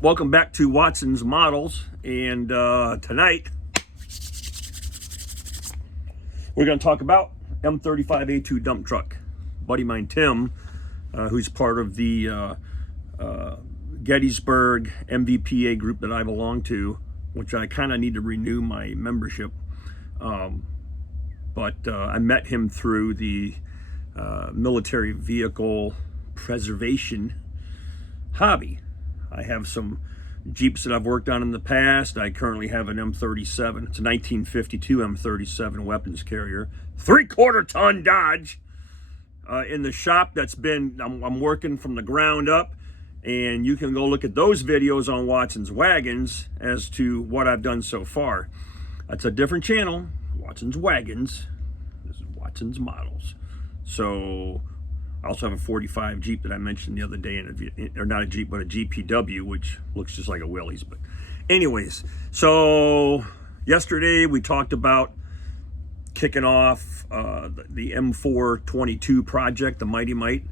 Well, welcome back to Watson's Models, and tonight we're going to talk about M35A2 dump truck. Buddy of mine, Tim, who's part of the Gettysburg MVPA group that I belong to, which I kind of need to renew my membership. But I met him through the military vehicle preservation hobby. I have some Jeeps that I've worked on in the past. I currently have an M37. It's a 1952 M37 weapons carrier, 3/4 ton Dodge in the shop. I'm working from the ground up, and you can go look at those videos on Watson's Wagons as to what I've done so far. That's a different channel, Watson's Wagons. This is Watson's Models. So I also have a 45 Jeep that I mentioned the other day, or not a Jeep, but a GPW, which looks just like a Willys. But anyways, so yesterday we talked about kicking off the M342 project, the Mighty Mite,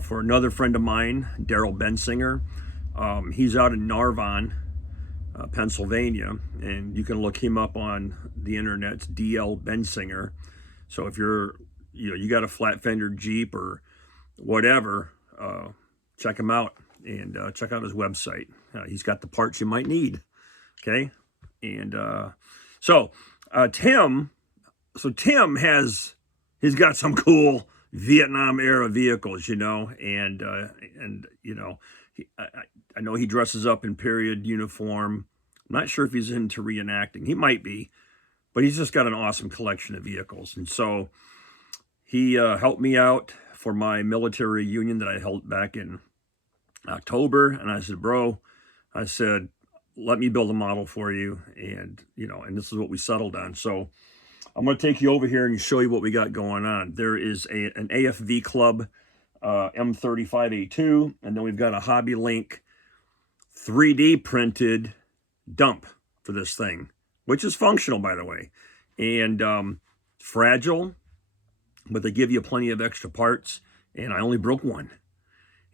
for another friend of mine, Daryl Bensinger. He's out in Narvon, Pennsylvania, and you can look him up on the internet. It's DL Bensinger. So if you got a flat fender Jeep or whatever, check him out and check out his website. He's got the parts you might need. Okay. And Tim he's got some cool Vietnam era vehicles, and I know he dresses up in period uniform. I'm not sure if he's into reenacting. He might be, but he's just got an awesome collection of vehicles. And so he helped me out for my military reunion that I held back in October. And I said, bro, let me build a model for you. And this is what we settled on. So I'm going to take you over here and show you what we got going on. There is an AFV Club M35A2. And then we've got a Hobby Link 3D printed dump for this thing, which is functional, by the way. And fragile, but they give you plenty of extra parts, and I only broke one.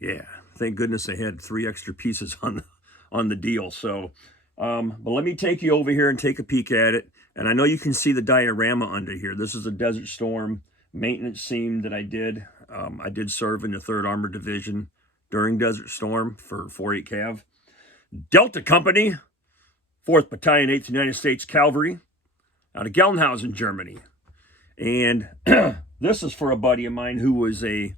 Yeah, thank goodness they had 3 extra pieces on the deal. So, but let me take you over here and take a peek at it. And I know you can see the diorama under here. This is a Desert Storm maintenance scene that I did. I did serve in the 3rd Armored Division during Desert Storm for 4-8 Cav. Delta Company, 4th Battalion, 8th United States Cavalry, out of Gelnhausen, Germany. And this is for a buddy of mine who was a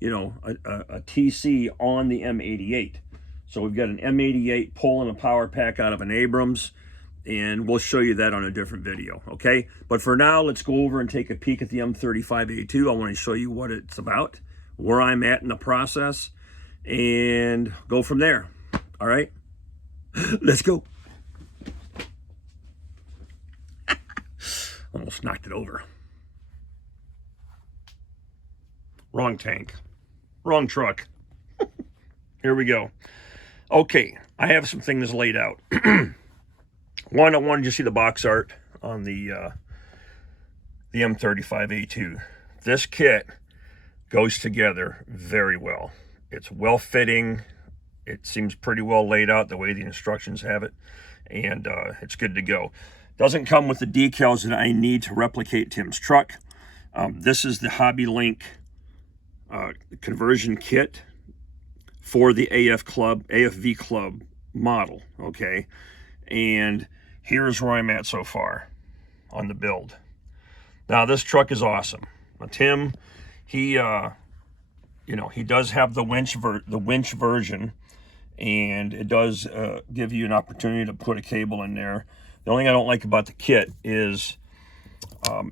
TC on the M88. So we've got an M88 pulling a power pack out of an Abrams, and we'll show you that on a different video, okay? But for now, let's go over and take a peek at the M35A2. I want to show you what it's about, where I'm at in the process, and go from there, all right? Let's go. Almost knocked it over. Wrong tank. Wrong truck. Here we go. Okay, I have some things laid out. One, I wanted you to see the box art on the M35A2. This kit goes together very well. It's well fitting. It seems pretty well laid out the way the instructions have it, and it's good to go. Doesn't come with the decals that I need to replicate Tim's truck. This is the Hobby Link conversion kit for the AFV Club model, okay? And here's where I'm at so far on the build. Now, this truck is awesome. Now, Tim, he does have the winch version, and it does give you an opportunity to put a cable in there. The only thing I don't like about the kit is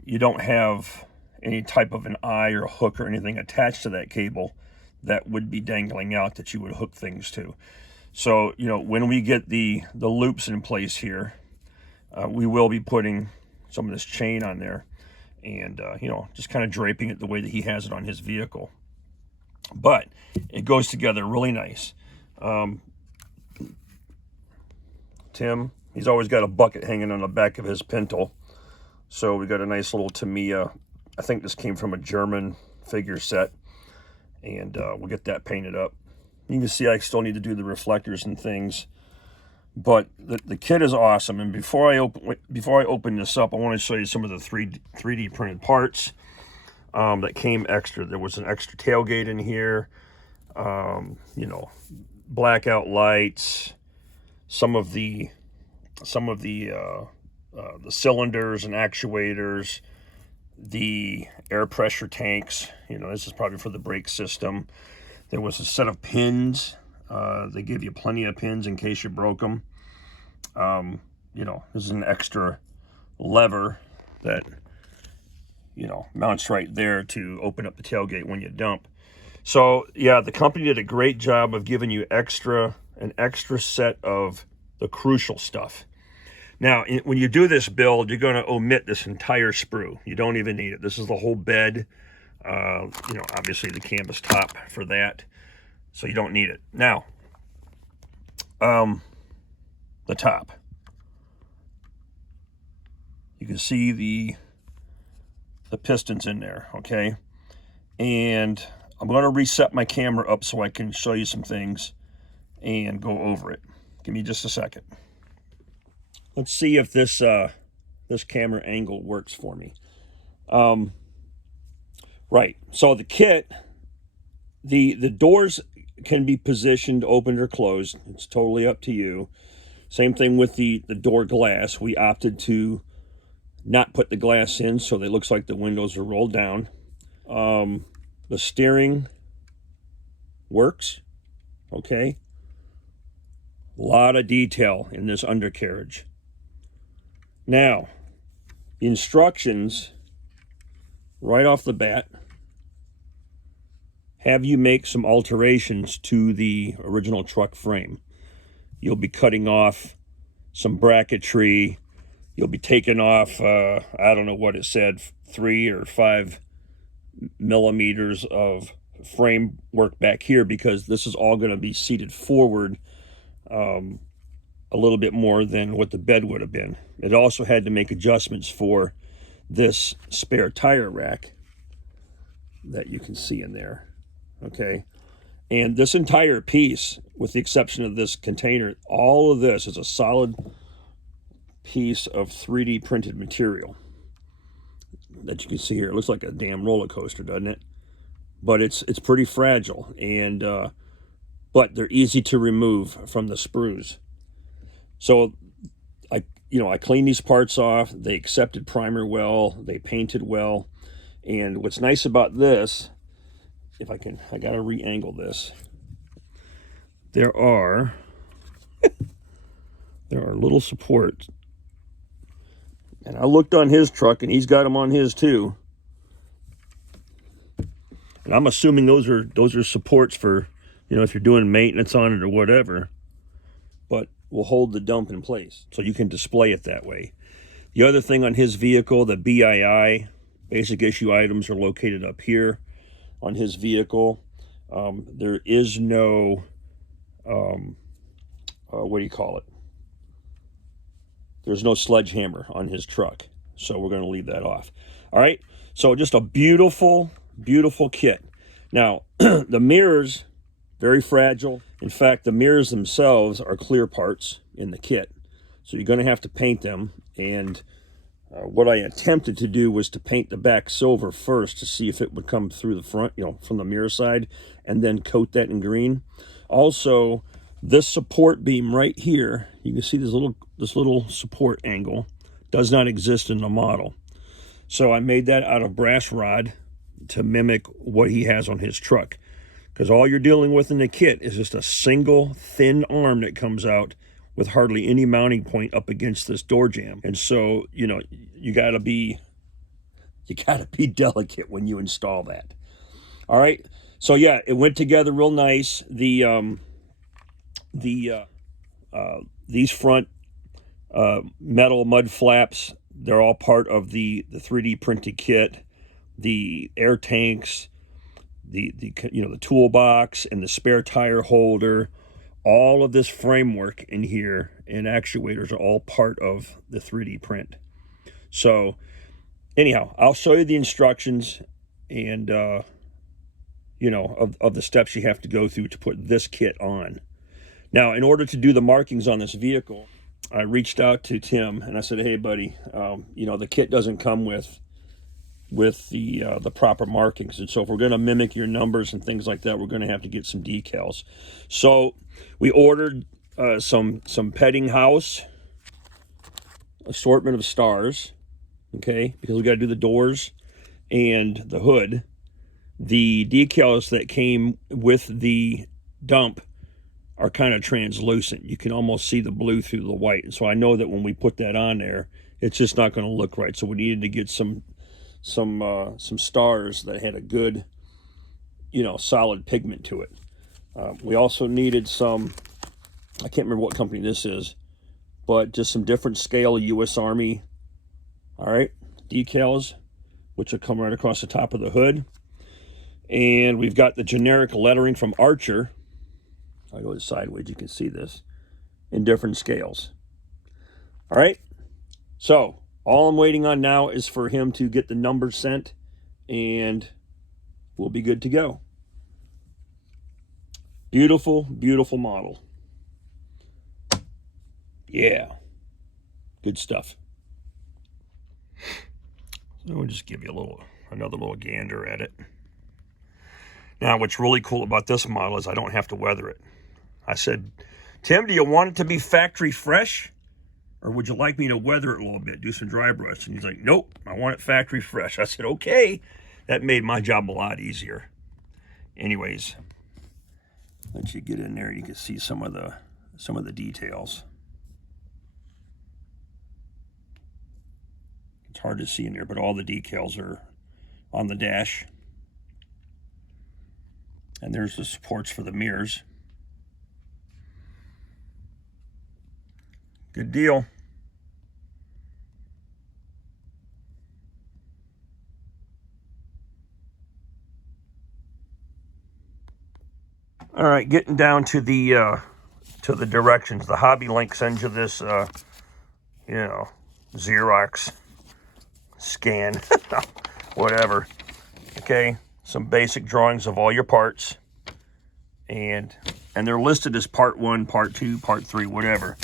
you don't have any type of an eye or a hook or anything attached to that cable that would be dangling out that you would hook things to. So, when we get the loops in place here, we will be putting some of this chain on there and, just kind of draping it the way that he has it on his vehicle. But it goes together really nice. Tim, he's always got a bucket hanging on the back of his Pinto. So we got a nice little Tamiya. I think this came from a German figure set. And we'll get that painted up. You can see I still need to do the reflectors and things, but the kit is awesome. And before I open this up, I want to show you some of the 3D printed parts that came extra. There was an extra tailgate in here, you know, blackout lights, some of the cylinders and actuators, the air pressure tanks. You know, this is probably for the brake system. There was a set of pins. They give you plenty of pins in case you broke them. You know, this is an extra lever that, you know, mounts right there to open up the tailgate when you dump. So yeah, the company did a great job of giving you an extra set of the crucial stuff. Now, when you do this build, you're going to omit this entire sprue. You don't even need it. This is the whole bed. You know, obviously the canvas top for that, so you don't need it. Now, the top. You can see the pistons in there, okay? And I'm going to reset my camera up so I can show you some things and go over it. Give me just a second. Let's see if this camera angle works for me. Right, so the kit, the doors can be positioned open or closed. It's totally up to you. Same thing with the door glass. We opted to not put the glass in, so it looks like the windows are rolled down. The steering works, okay? A lot of detail in this undercarriage. Now, the instructions right off the bat have you make some alterations to the original truck frame. You'll be cutting off some bracketry. You'll be taking off, I don't know what it said, 3 or 5 millimeters of framework back here, because this is all going to be seated forward a little bit more than what the bed would have been. It also had to make adjustments for this spare tire rack that you can see in there, okay? And this entire piece, with the exception of this container, all of this is a solid piece of 3D printed material that you can see here. It looks like a damn roller coaster, doesn't it? But it's pretty fragile, and but they're easy to remove from the sprues. So I cleaned these parts off. They accepted primer well. They painted well. And what's nice about this, if I gotta re-angle this. There are little supports. And I looked on his truck, and he's got them on his too. And I'm assuming those are supports for, you know, if you're doing maintenance on it or whatever. But will hold the dump in place, so you can display it that way. The other thing on his vehicle, the BII, basic issue items, are located up here on his vehicle. There is no, what do you call it? There's no sledgehammer on his truck, so we're going to leave that off. All right, so just a beautiful, beautiful kit. Now, the mirrors, very fragile. In fact, the mirrors themselves are clear parts in the kit, so you're going to have to paint them. And what I attempted to do was to paint the back silver first to see if it would come through the front, you know, from the mirror side, and then coat that in green. Also, this support beam right here, you can see this little support angle does not exist in the model. So I made that out of brass rod to mimic what he has on his truck. Because all you're dealing with in the kit is just a single thin arm that comes out with hardly any mounting point up against this door jamb. And so, you know, you gotta be delicate when you install that. All right, so yeah, it went together real nice. These front metal mud flaps, they're all part of the 3D printed kit. The air tanks, the toolbox, and the spare tire holder, all of this framework in here and actuators are all part of the 3D print. So anyhow, I'll show you the instructions, and you know, of the steps you have to go through to put this kit on. Now, in order to do the markings on this vehicle, I reached out to Tim and I said, hey, buddy, you know, the kit doesn't come with the proper markings. And so if we're going to mimic your numbers and things like that, we're going to have to get some decals. So we ordered some petting house assortment of stars, okay, because we got to do the doors and the hood. The decals that came with the dump are kind of translucent. You can almost see the blue through the white. And so I know that when we put that on there, it's just not going to look right. So we needed to get some stars that had a good, you know, solid pigment to it. We also needed some, I can't remember what company this is, but just some different scale U.S. Army, all right, decals, which will come right across the top of the hood. And we've got the generic lettering from Archer. I'll go sideways, you can see this, in different scales. All right, so all I'm waiting on now is for him to get the numbers sent, and we'll be good to go. Beautiful, beautiful model. Yeah, good stuff. So we'll just give you another little gander at it. Now, what's really cool about this model is I don't have to weather it. I said, Tim, do you want it to be factory fresh? Or would you like me to weather it a little bit, do some dry brush? And he's like, nope, I want it factory fresh. I said, okay. That made my job a lot easier. Anyways, let you get in there, you can see some of the details. It's hard to see in there, but all the decals are on the dash. And there's the supports for the mirrors. Good deal. All right, getting down to the directions. The Hobby Link sends you this, you know, Xerox scan, whatever. Okay, some basic drawings of all your parts, and they're listed as part 1, part 2, part 3, whatever.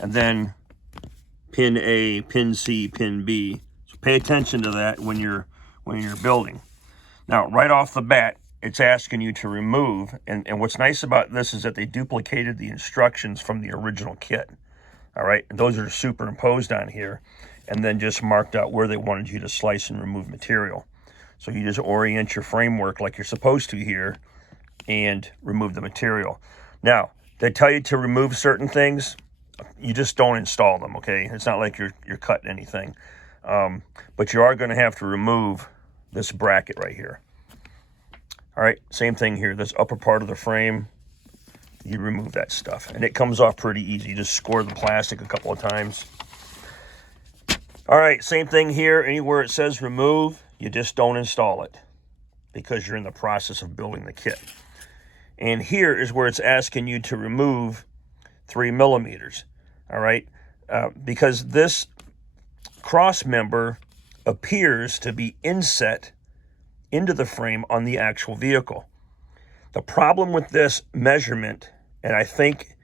And then pin A, pin C, pin B. So pay attention to that when you're building. Now, right off the bat, it's asking you to remove, and what's nice about this is that they duplicated the instructions from the original kit. All right, and those are superimposed on here, and then just marked out where they wanted you to slice and remove material. So you just orient your framework like you're supposed to here, and remove the material. Now, they tell you to remove certain things. You just don't install them, okay? It's not like you're cutting anything. But you are going to have to remove this bracket right here. All right, same thing here. This upper part of the frame, you remove that stuff. And it comes off pretty easy. You just score the plastic a couple of times. All right, same thing here. Anywhere it says remove, you just don't install it because you're in the process of building the kit. And here is where it's asking you to remove 3 millimeters, all right? Because this cross member appears to be inset into the frame on the actual vehicle. The problem with this measurement, and I think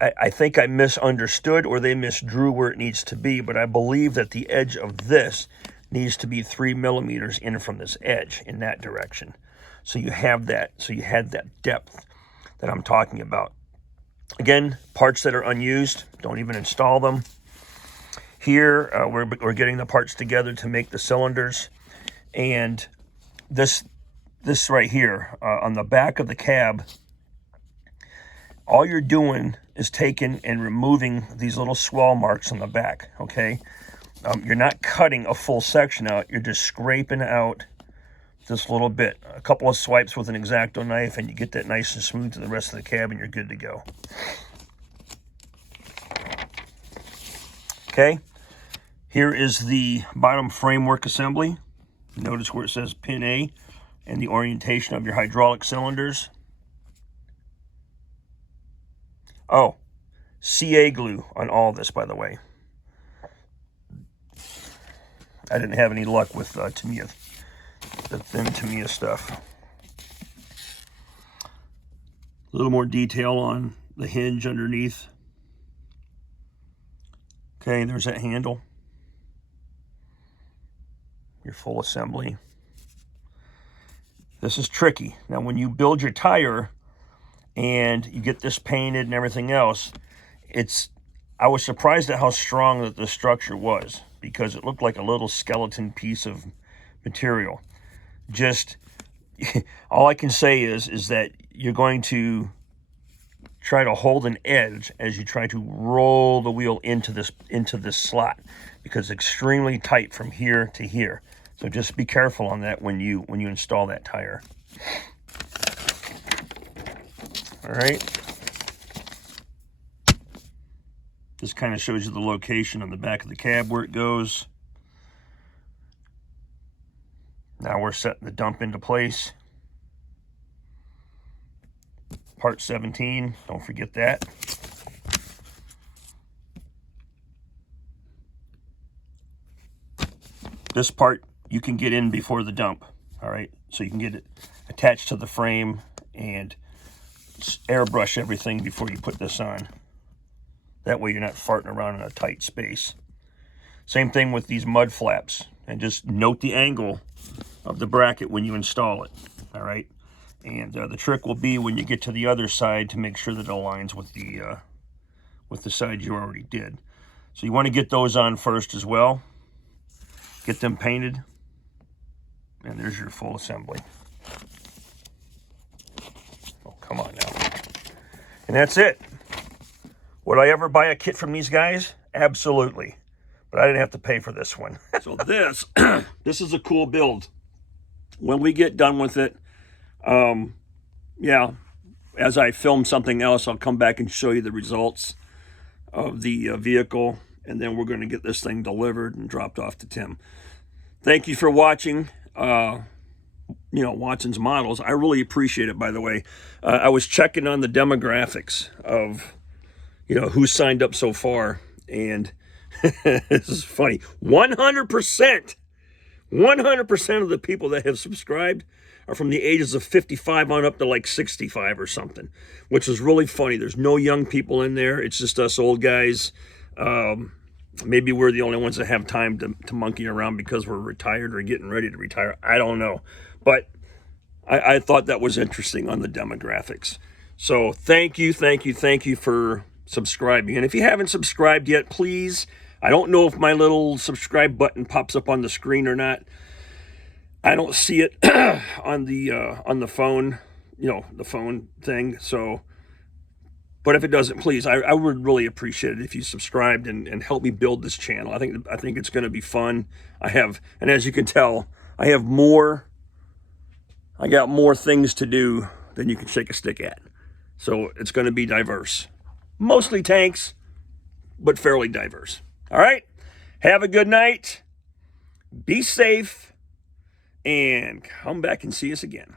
I misunderstood or they misdrew where it needs to be, but I believe that the edge of this needs to be 3 millimeters in from this edge in that direction. So you have that, so you had that depth that I'm talking about. Again, parts that are unused, don't even install them. Here, we're getting the parts together to make the cylinders. And this right here, on the back of the cab, all you're doing is taking and removing these little swell marks on the back, okay? You're not cutting a full section out, you're just scraping out this little bit. A couple of swipes with an X-Acto knife and you get that nice and smooth to the rest of the cab and you're good to go. Okay, here is the bottom framework assembly. Notice where it says pin A and the orientation of your hydraulic cylinders. Oh, CA glue on all this, by the way. I didn't have any luck with Tamiya, the thin Tamiya stuff. A little more detail on the hinge underneath. Okay, there's that handle. Your full assembly. This is tricky. Now, when you build your tire and you get this painted and everything else, I was surprised at how strong that the structure was, because it looked like a little skeleton piece of material. Just, all I can say is that you're going to try to hold an edge as you try to roll the wheel into this slot, because it's extremely tight from here to here. So just be careful on that when you install that tire. All right. This kind of shows you the location on the back of the cab where it goes. Now we're setting the dump into place. Part 17, don't forget that. This part you can get in before the dump, all right? So you can get it attached to the frame and airbrush everything before you put this on. That way you're not farting around in a tight space. Same thing with these mud flaps. And just note the angle of the bracket when you install it, all right? And the trick will be when you get to the other side to make sure that it aligns with the side you already did. So you want to get those on first as well. Get them painted. And there's your full assembly. Oh, come on now. And that's it. Would I ever buy a kit from these guys? Absolutely. But I didn't have to pay for this one. So this is a cool build. When we get done with it, yeah, as I film something else, I'll come back and show you the results of the vehicle, and then we're going to get this thing delivered and dropped off to Tim. Thank you for watching, Watson's Models. I really appreciate it, by the way. I was checking on the demographics of, who signed up so far, and this is funny. 100% of the people that have subscribed are from the ages of 55 on up to like 65 or something, which is really funny. There's no young people in there. It's just us old guys. Maybe we're the only ones that have time to monkey around because we're retired or getting ready to retire. I don't know. But I thought that was interesting on the demographics. So thank you for subscribing. And if you haven't subscribed yet, please, I don't know if my little subscribe button pops up on the screen or not. I don't see it on the phone, the phone thing. So, but if it doesn't, please, I would really appreciate it if you subscribed and help me build this channel. I think it's going to be fun. And as you can tell, I got more things to do than you can shake a stick at. So it's going to be diverse. Mostly tanks, but fairly diverse. All right. Have a good night. Be safe. And come back and see us again.